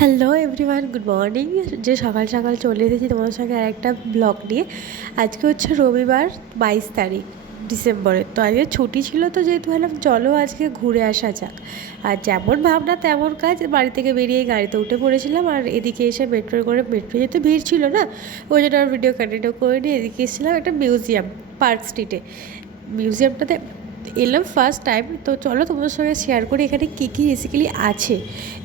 Hello everyone good morning যে সকাল সকাল চলে এসেছি তোমার সঙ্গে আর একটা ব্লগ নিয়ে। আজকে হচ্ছে রবিবার বাইশ তারিখ ডিসেম্বরের তো আজকে ছুটি ছিল তো যেহেতু ভাবলাম চলো আজকে ঘুরে আসা যাক। আর যেমন ভাবনা, তেমন কাজ। বাড়ি থেকে বেরিয়ে গাড়িতে উঠে পড়েছিলাম আর এদিকে এসে মেট্রো করে মেট্রো যেহেতু ভিড় ছিল না, ওই জন্য আর ভিডিও কন্টিনিউ করে নিয়ে এদিকে এসেছিলাম একটা মিউজিয়াম পার্ক স্ট্রিটে মিউজিয়ামটাতে এলাম ফার্স্ট টাইম তো চলো তোমাদের সঙ্গে শেয়ার করি এখানে কী কী বেসিক্যালি আছে।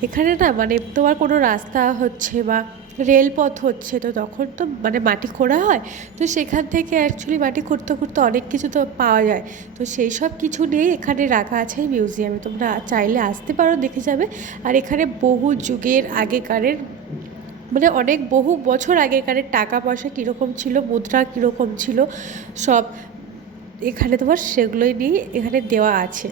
এখানে না মানে তোমার কোনো রাস্তা হচ্ছে বা রেলপথ হচ্ছে, তো তখন তো মানে মাটি খোঁড়া হয়, তো সেখান থেকে অ্যাকচুয়ালি মাটি খুঁড়তে খুঁড়তে অনেক কিছু তো পাওয়া যায়। তো সেই সব কিছু নিয়েই এখানে রাখা আছে মিউজিয়ামে তোমরা চাইলে আসতে পারো, দেখে যাবে। আর এখানে বহু যুগের আগেকারের মানে অনেক বহু বছর আগেকারের টাকা পয়সা কীরকম ছিল, মুদ্রা কীরকম ছিল, সব এখানে তোমার সেগুলোই নিয়ে এখানে দেওয়া আছে।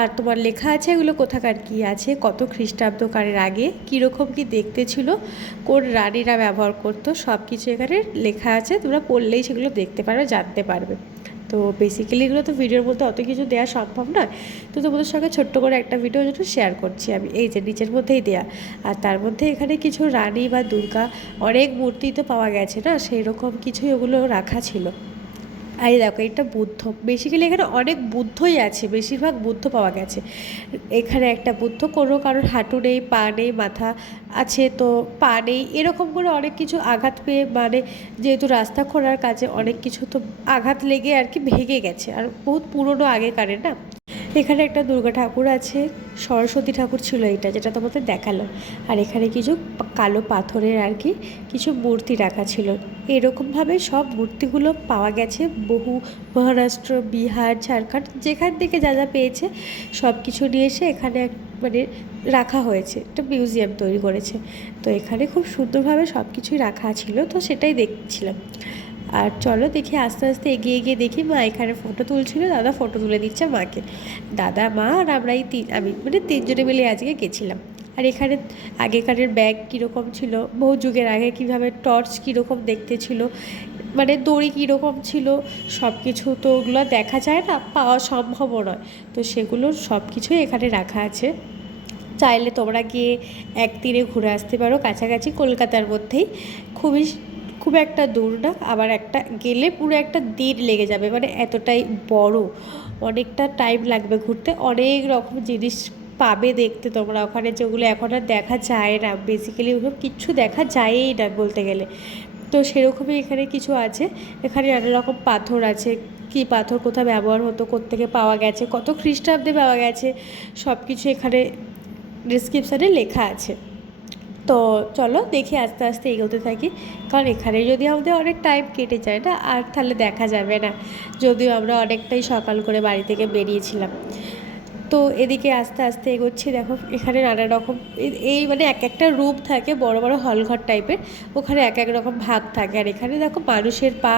আর তোমার লেখা আছে এগুলো কোথাকার, কী আছে, কত খ্রিস্টাব্দকারের আগে, কীরকম কী দেখতে ছিল, কোন রানীরা ব্যবহার করতো সব কিছু এখানে লেখা আছে, তোমরা পড়লেই সেগুলো দেখতে পারবে জানতে পারবে। তো বেসিক্যালি এগুলো তো ভিডিওর মধ্যে অত কিছু দেওয়া সম্ভব নয়। তো তোমাদের সঙ্গে ছোট্ট করে একটা ভিডিও জন্য শেয়ার করছি আমি। এই যে নিচের মধ্যেই দেয়া। আর তার মধ্যে এখানে কিছু রানী বা দুর্গা, অনেক মূর্তি তো পাওয়া গেছে না? সেই রকম কিছুই ওগুলো রাখা ছিল। এই দেখো, এটা বুদ্ধ। বেসিক্যালি এখানে অনেক বুদ্ধই আছে, বেশিরভাগ বুদ্ধ পাওয়া গেছে। এখানে একটা বুদ্ধ, কোনো কারোর হাঁটু নেই, পা নেই, মাথা আছে, তো পা নেই, এরকম করে অনেক কিছু আঘাত পেয়ে মানে যেহেতু রাস্তা খোঁড়ার কাজে অনেক কিছু তো আঘাত লেগে আর কি ভেঙে গেছে। আর বহুত পুরনো আগেকারের না? এখানে একটা দুর্গা ঠাকুর আছে, সরস্বতী ঠাকুর ছিল এটা, যেটা তোমাদের দেখাল আর এখানে কিছু কালো পাথরের আর কি কিছু মূর্তি রাখা ছিল। এরকমভাবে সব মূর্তিগুলো পাওয়া গেছে বহু মহারাষ্ট্র, বিহার, ঝাড়খণ্ড, যেখান থেকে যা যা পেয়েছে সব কিছু নিয়ে এসে এখানে মানে রাখা হয়েছে। একটা মিউজিয়াম তৈরি করেছে। তো এখানে খুব সুন্দরভাবে সব কিছুই রাখা ছিল, তো সেটাই দেখছিলাম। আর চলো দেখি আস্তে আস্তে এগিয়ে গিয়ে দেখি মা এখানে ফটো তুলছিল, দাদা ফটো তুলে দিচ্ছে মাকে। দাদা, মা আর আমরা এই তিন, আমি মানে তিনজনে মিলে আজকে গেছিলাম। আর এখানে আগেকারের ব্যাগ কীরকম ছিল, বহু যুগের আগে কীভাবে টর্চ কীরকম দেখতে ছিল মানে দড়ি কীরকম ছিল সব কিছু তো ওগুলো দেখা যায় না, পাওয়া সম্ভবও নয়। তো সেগুলো সব কিছুই এখানে রাখা আছে। চাইলে তোমরা গিয়ে একদিনে ঘুরে আসতে পারো, কাছাকাছি কলকাতার মধ্যেই। খুবই খুব একটা দূর না, আবার একটা গেলে পুরো একটা দিন লেগে যাবে মানে এতটাই বড়। অনেকটা টাইম লাগবে ঘুরতে, অনেক রকম জিনিস পাবে দেখতে তোমরা ওখানে, যেগুলো এখন আর দেখা যায় না। বেসিক্যালি ওসব কিচ্ছু দেখা যায়ই না বলতে গেলে। তো সেরকমই এখানে কিছু আছে, এখানে নানা রকম পাথর আছে, কি পাথর কোথায় ব্যবহার হতো, কোত্থেকে পাওয়া গেছে, কত খ্রিস্টাব্দে পাওয়া গেছে সব কিছু এখানে ডিসক্রিপশানে লেখা আছে। তো চলো দেখি আস্তে আস্তে এগোতে থাকি। কারণ এখানে যদি আমাদের অনেক টাইম কেটে যায় না, আর তাহলে দেখা যাবে না। যদিও আমরা অনেকটাই সকাল করে বাড়ি থেকে বেরিয়েছিলাম। তো এদিকে আস্তে আস্তে এগোচ্ছি, দেখো এখানে নানা রকম এই মানে এক একটা রূপ থাকে, বড় বড় হলঘর টাইপের ওখানে এক এক রকম ভাগ থাকে। আর এখানে দেখো মানুষের পা,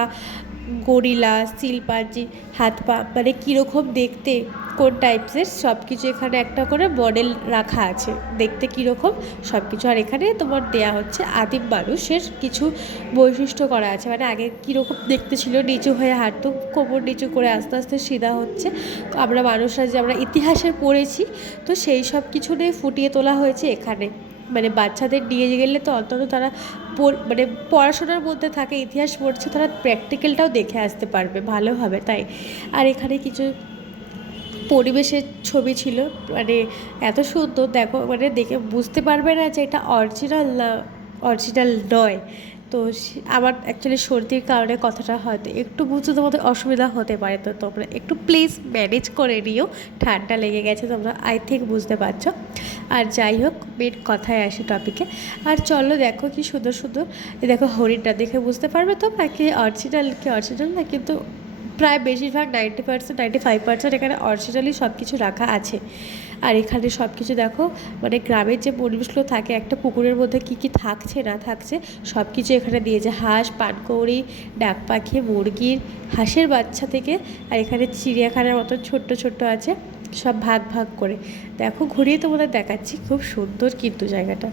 গরিলা, শিল্পাঞ্জি, হাত পা মানে কীরকম দেখতে। কোন টাইপসের সব কিছু এখানে একটা করে মডেল রাখা আছে। দেখতে কীরকম? সব কিছু আর এখানে তোমার দেয়া হচ্ছে আদিম মানুষের কিছু বৈশিষ্ট্য করা আছে। মানে আগে কীরকম দেখতে ছিল, নিচু হয়ে হাঁটতো, কোমর নিচু করে আস্তে আস্তে সিধা হচ্ছে। আমরা মানুষরা যে আমরা ইতিহাসে পড়েছি, তো সেই সব কিছু নিয়ে ফুটিয়ে তোলা হয়েছে এখানে। মানে বাচ্চাদের নিয়ে গেলে তো অন্তত তারা মানে পড়াশোনার মধ্যে থাকে, ইতিহাস পড়ছে, তারা প্র্যাকটিক্যালটাও দেখে আসতে পারবে ভালোভাবে, তাই। আর এখানে কিছু পরিবেশের ছবি ছিল মানে এত সুন্দর, দেখো মানে দেখে বুঝতে পারবে না যে এটা অরিজিনাল না অরিজিনাল নয়। তো আমার অ্যাকচুয়ালি সর্দির কারণে কথাটা হয়তো একটু বুঝতে তোমাদের অসুবিধা হতে পারে, তো তোমরা একটু প্লিজ ম্যানেজ করে নিও, ঠান্ডা লেগে গেছে, তোমরা আই থিঙ্ক বুঝতে পারছ। আর যাই হোক মেন কথায় আসি টপিকে আর চলো দেখো কি সুন্দর সুন্দর দেখো হরিণটা দেখে বুঝতে পারবে তো কি অরিজিনাল কি অরিজিনাল না, কিন্তু প্রায় বেশিরভাগ ninety percent ninety five percent এখানে অরিজিনালি সব কিছু রাখা আছে। আর এখানে সব কিছু দেখো মানে গ্রামের যে পরিবেশগুলো থাকে, একটা পুকুরের মধ্যে কি কি থাকছে, না থাকছে সব কিছু এখানে দিয়েছে। হাঁস, পানকৌড়ি, ডাক পাখি, মুরগির, হাঁসের বাচ্চা থেকে, আর এখানে চিড়িয়াখানার মতো ছোট্ট ছোট্ট আছে, সব ভাগ ভাগ করে। দেখো, ঘুরিয়ে তোমাদের দেখাচ্ছি, খুব সুন্দর কিন্তু জায়গাটা।